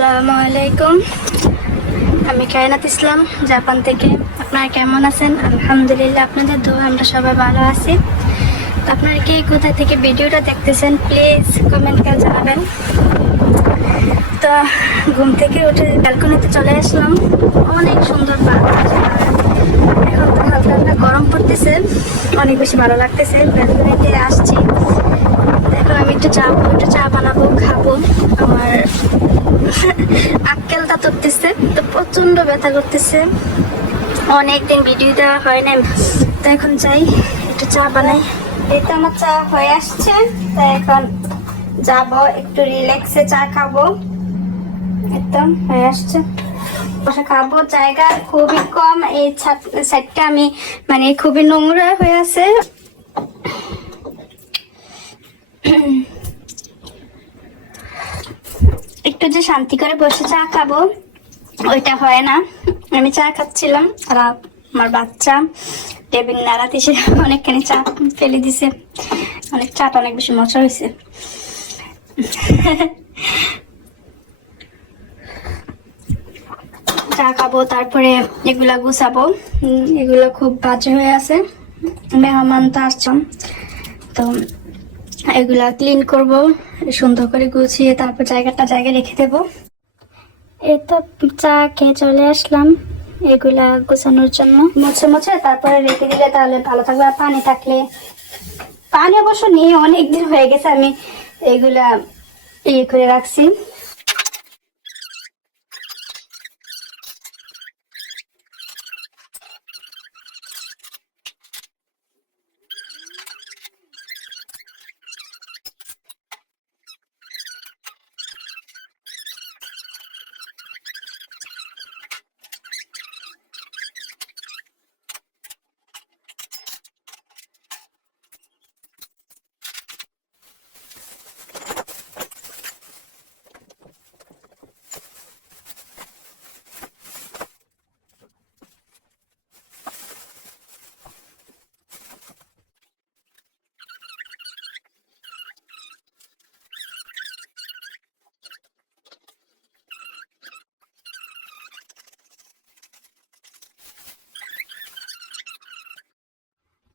আসসালামু আলাইকুম। আমি কায়নাত ইসলাম, জাপান থেকে। আপনারা কেমন আছেন? আলহামদুলিল্লাহ, আপনাদের দোয়া আমরা সবাই ভালো আছি। তো আপনারা কে কোথা থেকে ভিডিওটা দেখতেছেন প্লিজ কমেন্ট করে জানাবেন। তো ঘুম থেকে উঠে ব্যালকনিতে চলে আসলাম। অনেক সুন্দর বাতাস, এখন তো হালকা হালকা গরম পড়তেছে, অনেক বেশি ভালো লাগতেছে। ব্যালকনিতে আসছি, এখন আমি একটু চা বানাবো, খাবো। আমার আক্কেলটা তুলতেছে, তো প্রচন্ড ব্যথা করতেছে, অনেকদিন ভিডিও দেওয়া হয় না। তো এখন যাই একটু চা বানাই। এই তো আমার চা হয়ে আসছে, তো এখন যাব একটু রিল্যাক্সে চা খাবো। একদম হয়ে আসছে, বসে খাবো। জায়গা খুবই কম, এই সাইডটা আমি মানে খুবই নোংরা হয়ে আছে। একটু যে শান্তি করে বসে চা খাবো ওইটা হয় না। আমি চা খাচ্ছিলাম আর আমার বাচ্চা টেবিল নাড়াতে এসে অনেকখানি চা ফেলে দিছে। চাটা অনেক বেশি মজা হয়েছে। চা খাবো, তারপরে এগুলা গুছাবো। এগুলো খুব বাজে হয়ে আছে, মেহমান তো আসছেন, তো এগুলা ক্লিন করব, সুন্দর করে গুছিয়ে তারপর জায়গায় রেখে দেবো। এই তো চা খেয়ে চলে আসলাম এগুলা গোছানোর জন্য। মুছে তারপরে রেখে দিলে তাহলে ভালো থাকবে। আর পানি অবশ্য নিয়ে অনেকদিন হয়ে গেছে, আমি এগুলা ইয়ে করে রাখছি।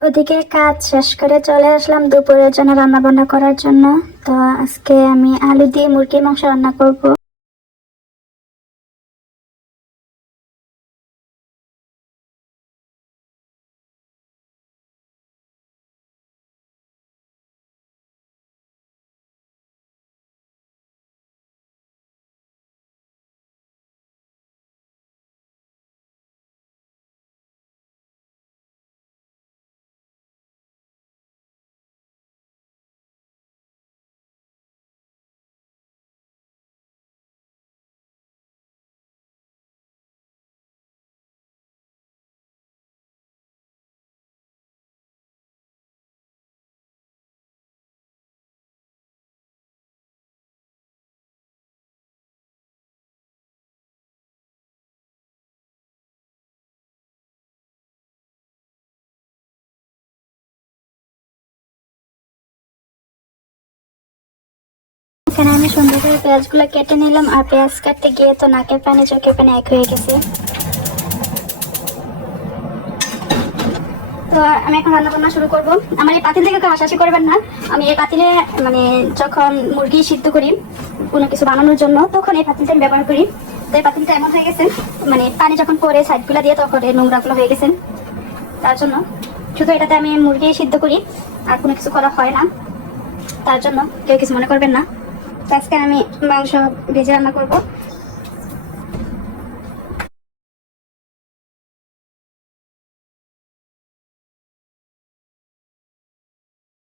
ওদিকে কাজ শেষ করে চলে আসলাম দুপুরের জন্য রান্না বান্না করার জন্য। তো আজকে আমি আলু দিয়ে মুরগির মাংস রান্না করব। এখানে আমি সুন্দর করে পেঁয়াজগুলো কেটে নিলাম, আর পেঁয়াজ কাটতে গিয়ে তো নাকের পানি চোখের পানি এক হয়ে গেছে। তো আমি এখন রান্না বান্না শুরু করব। আমার এই পাতিল থেকে কেউ হাসাহাসি করবেন না। আমি এই পাতিলে মানে যখন মুরগি সিদ্ধ করি কোনো কিছু বানানোর জন্য, তখন এই পাতিলটা আমি ব্যবহার করি। তো এই পাতিলটা এমন হয়ে গেছে, মানে পানি যখন পরে সাইডগুলো দিয়ে তখন এই নোংরাগুলো হয়ে গেছে। তার জন্য শুধু এটাতে আমি মুরগি সিদ্ধ করি, আর কোনো কিছু করা হয় না। তার জন্য কেউ কিছু মনে করবেন না। আজকে আমি মাংস ভেজে রান্না করবো।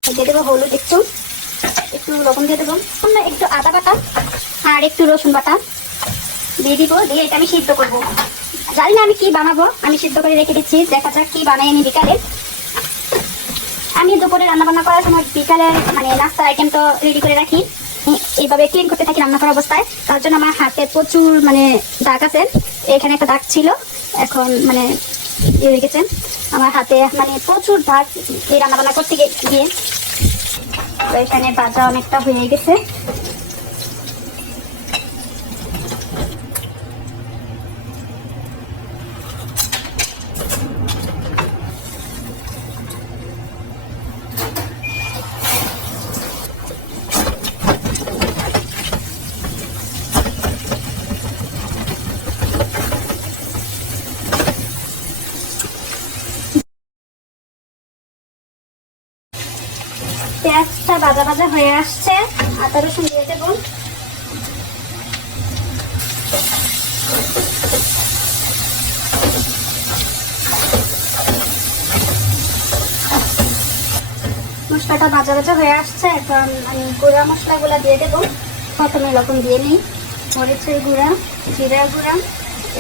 দিয়ে দেবো হলুদ, একটু লবণ দিয়ে দেবো, একটু আদা বাটা আর একটু রসুন বাটা দিয়ে দিব। দিয়ে এটা আমি সিদ্ধ করবো। জানি না আমি কি বানাবো, আমি সিদ্ধ করে রেখে দিচ্ছি, দেখা যাক কি বানাই আমি বিকালে। আমি দুপুরে রান্না বান্না করার সময় বিকালে মানে নাস্তার আইটেম তো রেডি করে রাখি, এইভাবে ক্লিন করতে থাকি রান্না করা অবস্থায়। তার জন্য আমার হাতে প্রচুর মানে দাগ আছে। এখানে একটা দাগ ছিল, এখন মানে ইয়ে হয়ে গেছে আমার হাতে, মানে প্রচুর দাগ এই রান্না বান্না করতে গিয়ে। তো এখানে ভাজা অনেকটা হয়ে গেছে। পেঁয়াজটা ভাজা ভাজা হয়ে আসছে, আদা রসুন দিয়ে দেবো। মশলাটা ভাজা ভাজা হয়ে আসছে, এখন আমি গুঁড়া মশলাগুলো দিয়ে দেবো। প্রথমে লবণ দিয়ে নিই, মরিচের গুঁড়া, জিরার গুঁড়া,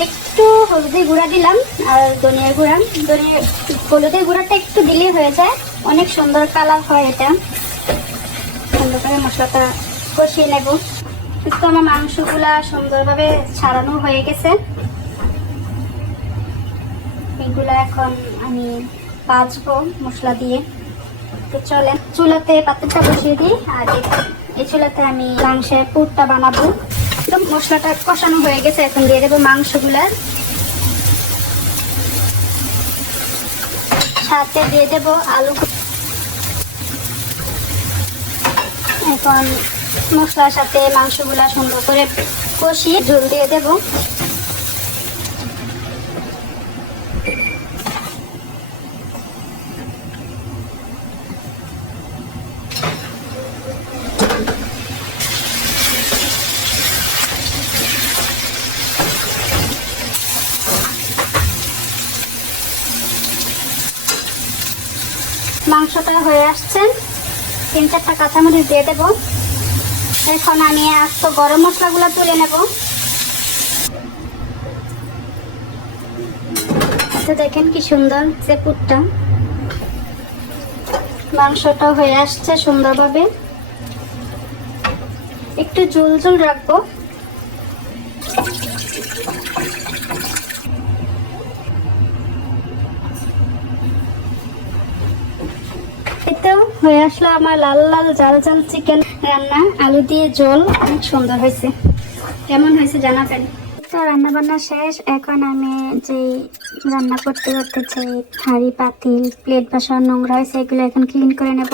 একটু হলুদের গুঁড়া দিলাম, আর ধনিয়ার গুঁড়া। হলুদের গুঁড়াটা একটু দিলেই হয়ে যায়, অনেক সুন্দর কালার হয় এটা। সুন্দর করে মশলাটা কষিয়ে নেব। একটু আমার মাংসগুলা সুন্দরভাবে ছাড়ানো হয়ে গেছে, এগুলা এখন আমি ভাজবো মশলা দিয়ে। তো চলেন চুলাতে পাতিলটা বসিয়ে দিই, আর এই চুলাতে আমি মাংসের পুরটা বানাবো। একদম মশলাটা কষানো হয়ে গেছে, এখন দিয়ে দেবো মাংসগুলা, সাথে দিয়ে দেবো আলু। এখন মশলার সাথে মাংসগুলা সুন্দর করে কষিয়ে ঝোল দিয়ে দেবো। মাংসটা হয়ে আসছে, 3-4টা কাঁচামরিচ দিয়ে দেবো। এখন আমি আস্ত গরম মশলাগুলো তুলে নেব। তো দেখেন কি সুন্দর যে পুরটা, মাংসটা হয়ে আসছে সুন্দরভাবে। একটু ঝোল ঝোল রাখবো। এতেও হয়ে আসলো আমার লাল লাল ঝাল ঝাল চিকেন রান্না, আলু দিয়ে ঝোল, অনেক সুন্দর হয়েছে। কেমন হয়েছে জানাবেন। তো রান্না বান্না শেষ, এখন আমি যে রান্না করতে করতে যে হাঁড়ি পাতিল প্লেট বাসন নোংরা হয়েছে এগুলো এখন ক্লিন করে নেব।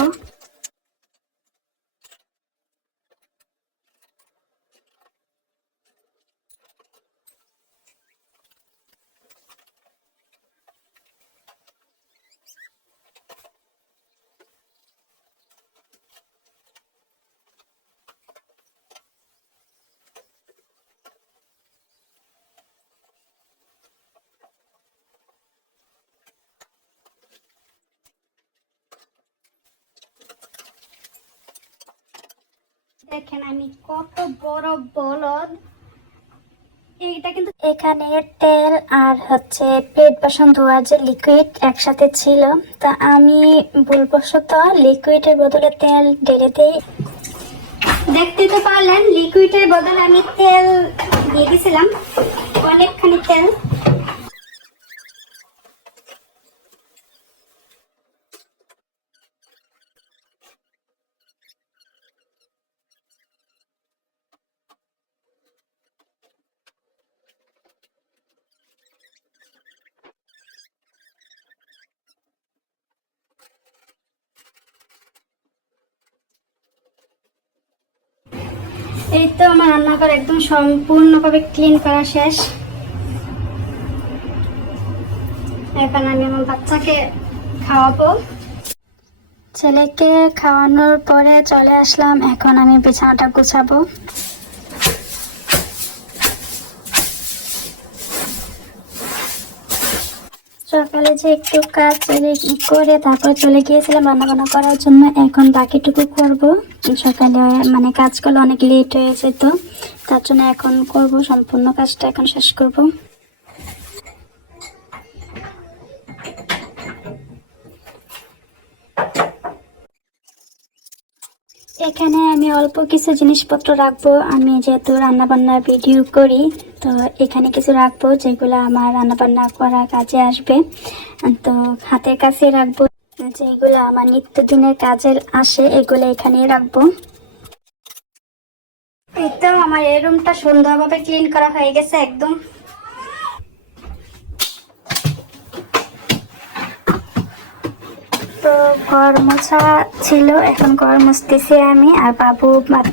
দেখেন আমি কত বড় বলদ, এইটা কিন্তু এখানে তেল আর হচ্ছে প্লেট বাসন ধোয়ার যে লিকুইড একসাথে ছিল, তা আমি ভুলবশত লিকুইডের বদলে তেল ঢেলে দিই। দেখতে তো পারলেন লিকুইডের বদলে আমি তেল দিয়ে দিয়েছিলাম, অনেকখানি তেল। এই তো আমার রান্নাঘর একদম সম্পূর্ণভাবে ক্লিন করা শেষ। এখন আমি আমার বাচ্চাকে খাওয়াবো। ছেলেকে খাওয়ানোর পরে চলে আসলাম, এখন আমি বিছানাটা গুছাবো। সকালে যে একটু কাজ করে তারপর চলে গিয়েছিলাম রান্না বান্না করার জন্য, এখন বাকিটুকু করব। সকালে মানে কাজগুলো অনেক লেট হয়ে যেত, তার জন্য এখন করব, সম্পূর্ণ কাজটা এখন শেষ করব। এখানে আমি অল্প কিছু জিনিসপত্র রাখবো, আমি যেহেতু রান্না বান্নার ভিডিও করি তো এখানে কিছু রাখবো যেগুলো আমার রান্না বান্না করা কাজে আসবে। তো হাতের কাছে রাখবো, যেগুলো আমার নিত্যদিনের কাজে আসে এগুলো এখানেই রাখবো। এই তো আমার এই রুমটা সুন্দরভাবে ক্লিন করা হয়ে গেছে একদম। তো ঘর মোছা ছিল, এখন ঘর মুছতেছি আমি, আর বাবু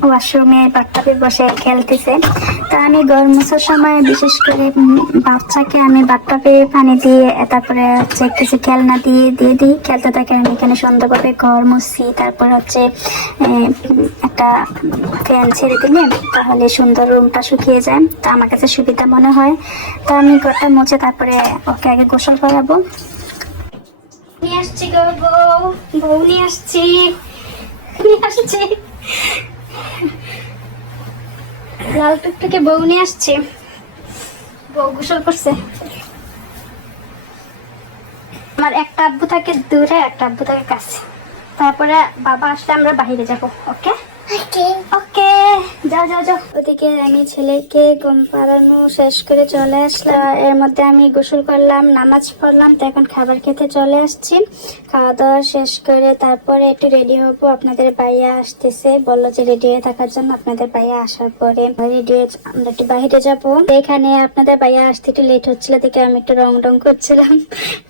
ওয়াশরুমে বাথটাবে বসে খেলতেছে। তো আমি ঘর মোছার সময় বিশেষ করে বাচ্চাকে আমি বাথটাবে পানি দিয়ে তারপরে হচ্ছে কিছু খেলনা দিয়ে দিই, খেলতে থাকে। আমি এখানে সুন্দরভাবে ঘর মুছছি, তারপর হচ্ছে একটা ফ্যান ছেড়ে দিলে তাহলে সুন্দর রুমটা শুকিয়ে যায়, তো আমার কাছে সুবিধা মনে হয়। তো আমি ঘরটা মুছে তারপরে ওকে আগে গোসল করাবো। নিয়ে আসছি গো বউ নিয়ে আসছি লাল টুকটুকে বউ নিয়ে আসছি। বউ গোসল করছে। আমার একটা আব্বু থাকে দূরে, একটা আব্বু থাকে কাছে। তারপরে বাবা আসলে আমরা বাইরে যাবো। ওকে ওকে, যাও যাও যাও। ওদিকে আমি ছেলেকে ঘুম পাড়ানো শেষ করে চলে আসলাম। এর মধ্যে আমি গোসল করলাম, নামাজ পড়লাম, তো এখন খাবার খেতে চলে আসছি। খাওয়া দাওয়া শেষ করে তারপরে একটু রেডি হবো। আপনাদের ভাইয়া আসতেছে, বললো যে রেডি হয়ে থাকার জন্য। আপনাদের ভাইয়া আসার পরে রেডি হয়ে আমরা একটু বাইরে যাবো। এখানে আপনাদের ভাইয়া আসতে একটু লেট হচ্ছিল দেখে আমি একটু রং করছিলাম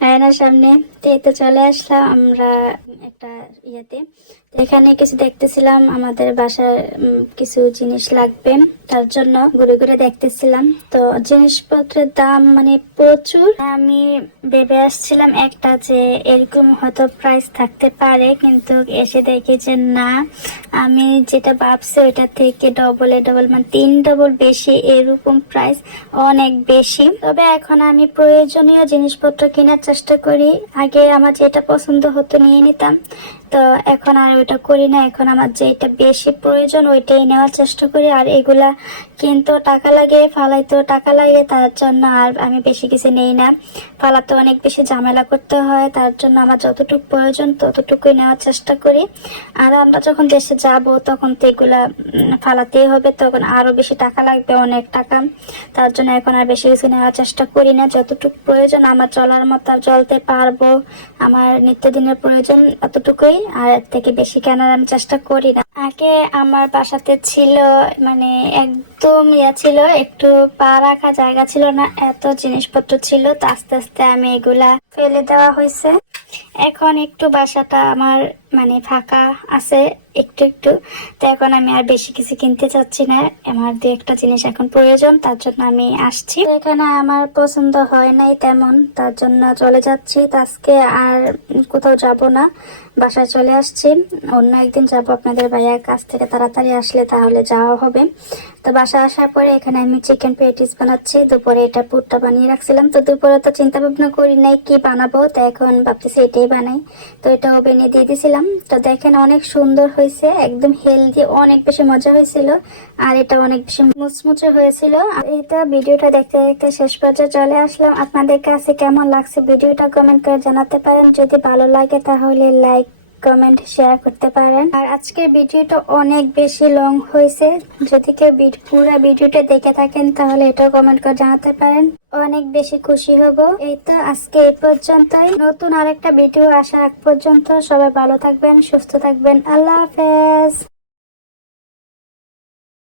আয়নার সামনে। তো চলে আসলাম আমরা একটা ইয়েতে। এখানে কিছু দেখতেছিলাম, আমাদের বাসার কিছু জিনিস লাগবে, তার জন্য ঘুরে ঘুরে দেখতেছিলাম। তো জিনিসপত্রের দাম মানে প্রচুর। আমি ভেবে আসছিলাম একটা যে এরকম হয়তো প্রাইস থাকতে পারে, কিন্তু এসে দেখি যে না, আমি যেটা ভাবছি ওইটা থেকে ডবল মানে 3 ডবল বেশি, এরকম প্রাইস অনেক বেশি। তবে এখন আমি প্রয়োজনীয় জিনিসপত্র কেনার চেষ্টা করি। আগে আমার যেটা পছন্দ হতো নিয়ে নিতাম, তো এখন আর ওইটা করি না। এখন আমার যেটা বেশি প্রয়োজন ওইটাই নেওয়ার চেষ্টা করি। আর এগুলা কিন্তু টাকা লাগে, ফালাইতেও টাকা লাগে, তার জন্য আর আমি বেশি কিছু নেই না। ফালাতে অনেক বেশি ঝামেলা করতে হয়, তার জন্য আমার যতটুকু প্রয়োজন ততটুকুই নেওয়ার চেষ্টা করি। আর আমরা যখন দেশে যাব তখন তো এগুলা ফালাতেই হবে, তখন আরো বেশি টাকা লাগবে, অনেক টাকা। তার জন্য এখন আর বেশি কিছু নেওয়ার চেষ্টা করি না। যতটুকু প্রয়োজন আমার চলার মতো চলতে পারবো, আমার নিত্যদিনের প্রয়োজন অতটুকুই, আর এর থেকে বেশি কেনার আমি চেষ্টা করি না। আগে আমার বাসাতে ছিল মানে একদম ছিল, একটু পা রাখা জায়গা ছিল না, এত জিনিসপত্র ছিল। তো আস্তে আস্তে আমি এগুলা ফেলে দেওয়া হয়েছে। এখন একটু বাসাটা আমার মানে ফাঁকা আছে একটু একটু, তো এখন আমি আর বেশি কিছু কিনতে চাচ্ছি না। আমার 2-1টা জিনিস এখন প্রয়োজন, তার জন্য আমি আসছি। এখানে আমার পছন্দ হয় নাই তেমন, তার জন্য চলে যাচ্ছি। তো আজকে আর কোথাও যাব না, বাসায় চলে আসছি। অন্য একদিন যাব, আপনাদের ভাইয়ার কাছ থেকে তাড়াতাড়ি আসলে তাহলে যাওয়া হবে। তো বাসা আসার পরে এখানে আমি চিকেন পেটিস বানাচ্ছি। দুপুরে এটা পুরটা বানিয়ে রাখছিলাম, তো দুপুরে তো চিন্তা ভাবনা করি নাই কি বানাবো, তো এখন ভাবতেছি এটাই বানাই। তো এটা ওভেনে দিয়ে দিয়েছিলাম। তো দেখেন অনেক সুন্দর হয়েছে, একদম হেলদি, অনেক বেশি মজা হয়েছিল। আর এটা অনেক বেশি মুচমুচে হয়েছিল। আর এটা ভিডিওটা দেখতে দেখতে শেষ পর্যায়ে চলে আসলাম। আপনাদের কাছে কেমন লাগছে ভিডিওটা কমেন্ট করে জানাতে পারেন। যদি ভালো লাগে তাহলে লাইক কমেন্ট শেয়ার করতে পারেন। আর আজকের ভিডিওটা অনেক বেশি লং হয়েছে, যদি কেউ পুরো ভিডিওটা দেখে থাকেন তাহলে এটাও কমেন্ট করে জানাতে পারেন, অনেক বেশি খুশি হব। এই তো আজকে এই পর্যন্তই। নতুন আরেকটা ভিডিও আসার আগ পর্যন্ত সবাই ভালো থাকবেন, সুস্থ থাকবেন। আল্লাহ হাফেজ।